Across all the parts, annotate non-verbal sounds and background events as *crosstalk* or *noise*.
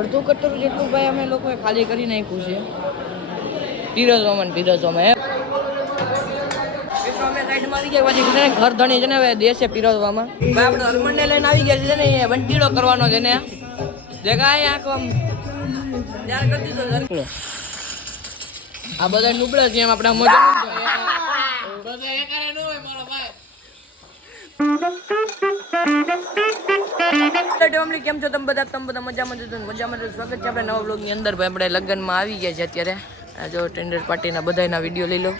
અડધું કટ્ટરું જેટલું ભાઈ અમે લોકોએ ખાલી કરી નાખ્યું છે. પીરસવામાં ને પીરસવામાં ઘર ધણી છે ને હવે દેશે પીરસવામાં. ભાઈ આપણે હરમનને લઈને આવી ગયા છે ને એ વંટીડો કરવાનો છે ને. દેખાય આંખ આમ. નુબળે છે. એમ આપણા આ બધા નુબળા છે હોય આપણે મજા ફેમિલી કેમ છો તમે બધા? તમે બધા મજામાં છો? મજામાં સ્વાગત છે આપણે નવા બ્લોગની અંદર. ભાઈ આપણે લગ્નમાં આવી ગયા છે અત્યારે. જો ટેન્ડર પાર્ટીના બધાના વીડિયો લઈ લો.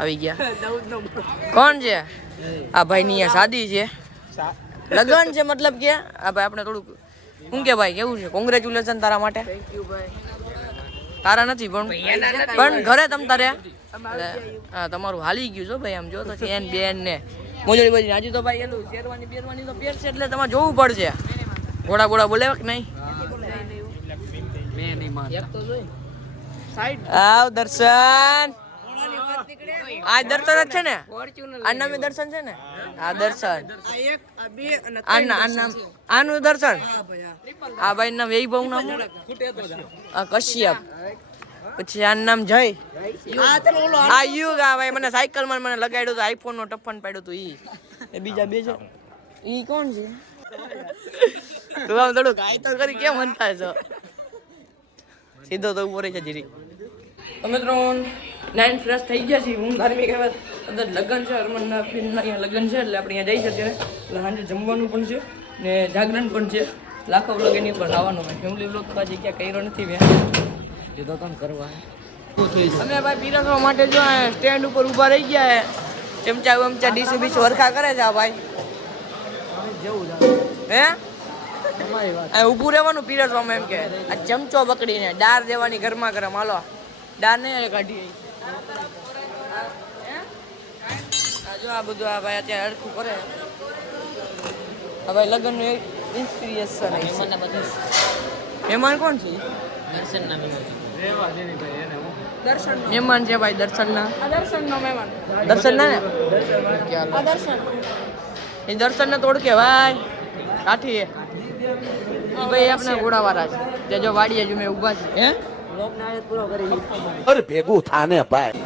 આવી ગયા. કોણ છે? આ ભાઈની અહીંયા શાદી છે. લગ્ન છે મતલબ કે? આ ભાઈ આપણે થોડુંક શું કે ભાઈ કેવું છે? કોંગ્રેચ્યુલેશન તારા માટે. તારા નથી પણ પણ ઘરે તમ તારે? તમારું હાલી ગયું છો ભાઈ આમ જો તો ચેન બેન ને. મોજડી બજી હજી તો ભાઈ એલું શેરવાની, બેરવાની તો પહેરશે એટલે તમારે જોવું પડશે. ઘોડા ઘોડા બોલે કે નહીં? આવ દર્શન. આ દર્શન જ છે ને? આ નામે દર્શન છે ને? આ દર્શન. આના નામ દર્શન. આ ભાઈ નામ વૈભવ નામ આ કશ્યપ. પછી આનું નામ જય. આ યુગ આ ભાઈ મને સાયકલમાં મને લગાડ્યું તો આઈફોન નો ટફન પાડ્યું હતું ઈ. એ બીજા બે છે. ઈ કોણ છે? તું આમ થોડું ગાય તો કરી કેમ હંતા છો? સીધો તો ઊભો રહી છે જીરી. તો મિત્રો નાઇન ફ્રેશ થઈ ગયા છીએ. હું ધાર્મિક એવા અંદર લગ્ન છે હરમનના ફિલ્મના અહીંયા લગ્ન છે એટલે આપણે અહીંયા જઈ શકીએ. એટલે સાંજે જમવાનું પણ છે ને જાગરણ પણ છે. લાખો વ્લોગ એની ઉપર આવવાનો હોય. ફેમિલી વ્લોગ તો આજે ક્યાં કર્યો નથી મેં. એ તો તમે કરવા. અમે ભાઈ પીરસવા માટે જો સ્ટેન્ડ ઉપર ઊભા રહી ગયા હે. ચમચા વમચા ડીસી બીશ વરખા કરે છે આ ભાઈ. હે? આ ઊભું રહેવાનું પીરસવામાં એમ કે. આ ચમચો પકડીને ડાર દેવાની ઘરમાં ગરમ. હાલો. ડાર નહીં કાઢી આ જો આ બધું આ ભાઈ અત્યારે હરખું કરે. આ ભાઈ લગ્નનું ઇન્સ્પિરેશન મહેમાન કોણ છે? મહેમાન. છે ભાઈ દર્શનના. દર્શનના ને? એ દર્શનને તોડ કે ભાઈ. કાઠી એ ભાઈ આપણા ઘોડાવાળા છે. તે જો વાડીએ જો મેં ઊભા છે. હે? અરે ભેગું થાને ભાઈ.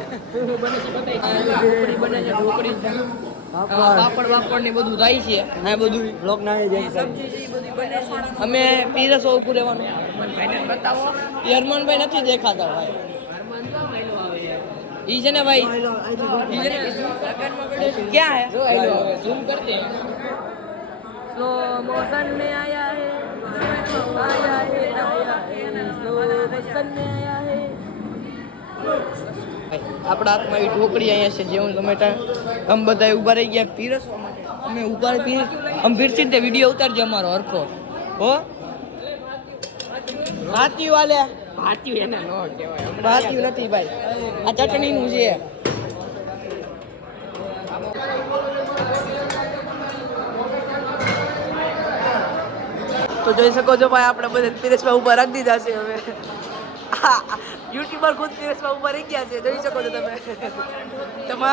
પાપડ વાપડ ને બધું થાય છે. આ બધું સબ્જી છે ઈ બધી બને છે અમે પીરસો ઉભું રહેવાનું. એ હરમાનભાઈ નથી દેખાતા ભાઈ ઈ છે ને ભાઈ ઈ છે ને લગનમાં પડ્યો છે. ક્યાં હે ઝૂમ કરતે સ્લો મોશન में आया है आया है आया है स्लो मोशन में आया है આપણા હાથમાં એવી ઢોકળી અહીંયા છે જેવું ટમેટા આમ બધા ઊભા રહી ગયા પીરસવા માટે અમે ઊભા પીર આમ પીરસી તે વિડીયો ઉતારજો અમારો હરખો હો હાથી વાલે હાથી એને નો કહેવાય. હાથી નથી ભાઈ. આ ચટણીનું છે. તો જોઈ શકો છો ભાઈ આપણે બધા પીરસમાં ઊભા રાખી દીધા છે હવે. *laughs* યુટ્યુબર ખુદ પીરસમાં ઉપર રહી ગયા છે જોઈ શકો છો તમે. *laughs* તમે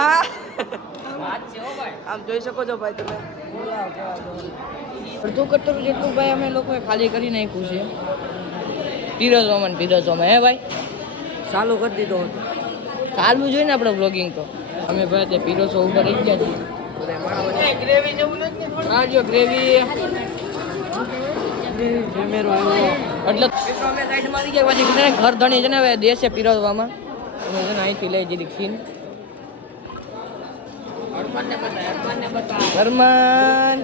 આમ જોઈ શકો છો ભાઈ તમે. અડધું કટ્ટરું જેટલું ભાઈ અમે લોકોએ ખાલી કરી નાખ્યું છે. પીરસવામાં ને પીરસવામાં હે ભાઈ? ચાલુ કરી દીધો ચાલવું જોઈએ ને આપણે બ્લોગિંગ તો. અમે ભાઈ તે પીરસો ઉપર રહી ગયા છીએ. ગ્રેવી જેવું હા જો ગ્રેવી. એટલે અમે સાઈડમાં આવી ગયા. પછી ઘર ધણી છે ને હવે દેશે પીરસવામાં. અમે છે ને અહીંથી લઈ જરી ખીન ઘરમાં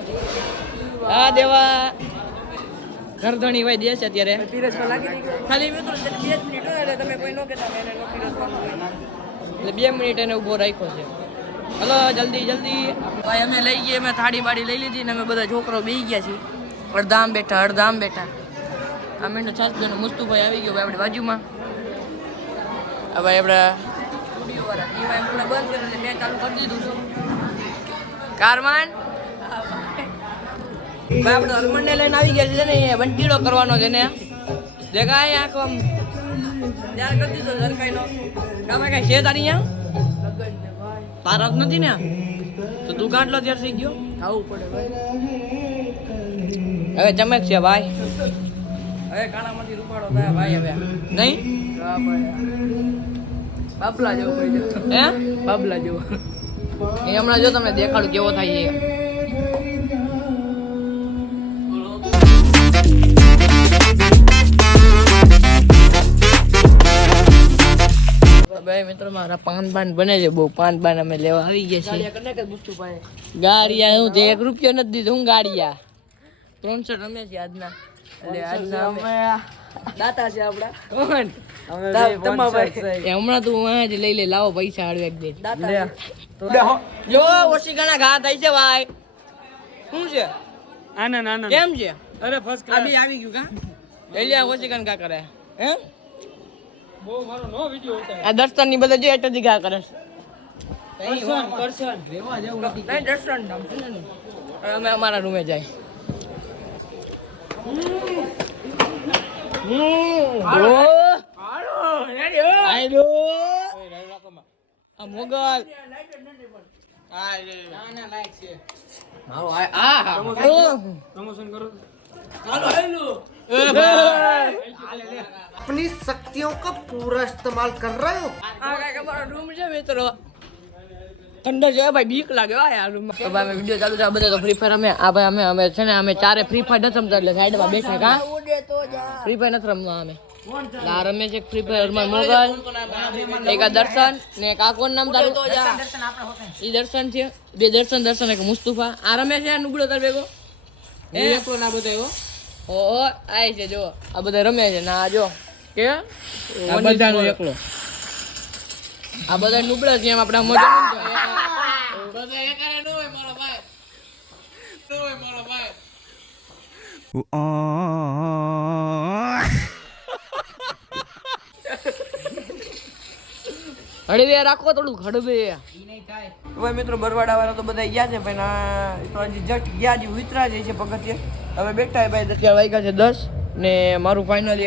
આ દેવા. ઘર ધણી દે છે અત્યારે ખાલી મિત્રો બે મિનિટ એટલે તમે કોઈ નો કહેતા એને નો એટલે બે મિનિટ એને ઊભો રાખ્યો છે. હલો જલ્દી જલ્દી. ભાઈ અમે લઈ ગયા અમે થાળી બાળી લઈ લીધી ને અમે બધા છોકરો બેસી ગયા છીએ. અડધામ બેઠા અડધામ બેઠા. આ મિનિટ છાસ જણો મુસ્તુભાઈ આવી ગયો ભાઈ આપણી બાજુમાં. આ ભાઈ આપણા સ્ટુડિયો વાળા એ ભાઈ બંધ કર્યું મેં ચાલુ કરી દીધું છું. કારમાન? ભાઈ આપણે હરમનને લઈને આવી ગયા છે ને એ વંટીડો કરવાનો છે ને. દેખાય આંખ આમ ત્યાર કરી દીધો કઈ છે તારી અહીંયા? તારા નથી ને? તો તું કાટલો ત્યાર થઈ ગયો? ખાવું પડે ભાઈ. હવે ચમક છે ભાઈ. હવે રૂપાળો થાય ભાઈ હવે. નહીં? હા ભાઈ. બાબલા જેવો હે? બાબલા જેવો. એ હમણાં જો તમને દેખાડું કેવો થાય છે મિત્રો મારા પાન પાન બને છે બહુ. પાન બાન અમે લેવા આવી ગયા છીએ. કને કે ગુસ્તુ ભાઈ ગાડિયા હું એક રૂપિયો નથી દીધો હું ગાડિયા. ત્રણસો રમે છે આજના. એટલે આજના અમે દાતા છે આપડા. કોણ? તમા ભાઈ. એ હમણાં તું વાંચ લઈ લે લાવો પૈસા હાડવે એક દે જો ઘણા ઘા થાય છે ભાઈ. શું છે? આનંદ આનંદ. કેમ છે? અરે ફર્સ્ટ આવી ગયું કા? લઈ લે ઓછી ઘણા ઘા કરે. હે? આ દર્શનની બધા જો એટલે જ કરે અમે અમારા રૂમે જાય. મોગલ. આ આ. પ્રમોશન કરો. अपनी शक्तियों का पूरा इस्तेमाल कर रहे हो આ કાંઈક અમારો રૂમ છે મિત્રો ઠંડો છે ભાઈ બીક લાગે આ યાર રૂમમાં તો ભાઈ અમે વિડિયો ચાલુ છે આ બધા તો ફ્રી ફાયર અમે આ ભાઈ અમે અમે છે ને અમે ચારે ફ્રી ફાયર નથી રમતા એટલે સાઈડમાં બેઠા કા ફ્રી ફાયર નથી રમવા અમે આ રમે છે ફ્રી ફાયર માં મોગલ એક આ દર્શન ને એક આ કોણ નામ તારું ઈ દર્શન છે બે દર્શન દર્શન એક મુસ્તુફા આ રમે છે નુબળો તાર ભેગો એ એકલો ના બતાવ્યો ઓહો આય છે જો આ બધા રમે છે. ના જો. કે? આ બધાનો એકલો. આ બધા નુબળા છે એમ આપણે મજા હળવે રાખો થોડું હળવે. હવે મિત્રો બરવાડા વાળા તો બધા ગયા છે ભાઈ ના તો હજી જસ્ટ ગયા જ ઉતરા જાય છે પગથિયે. હવે બેઠા ભાઈ અત્યારે વાગ્યા છે દસ ને મારું ફાઇનલ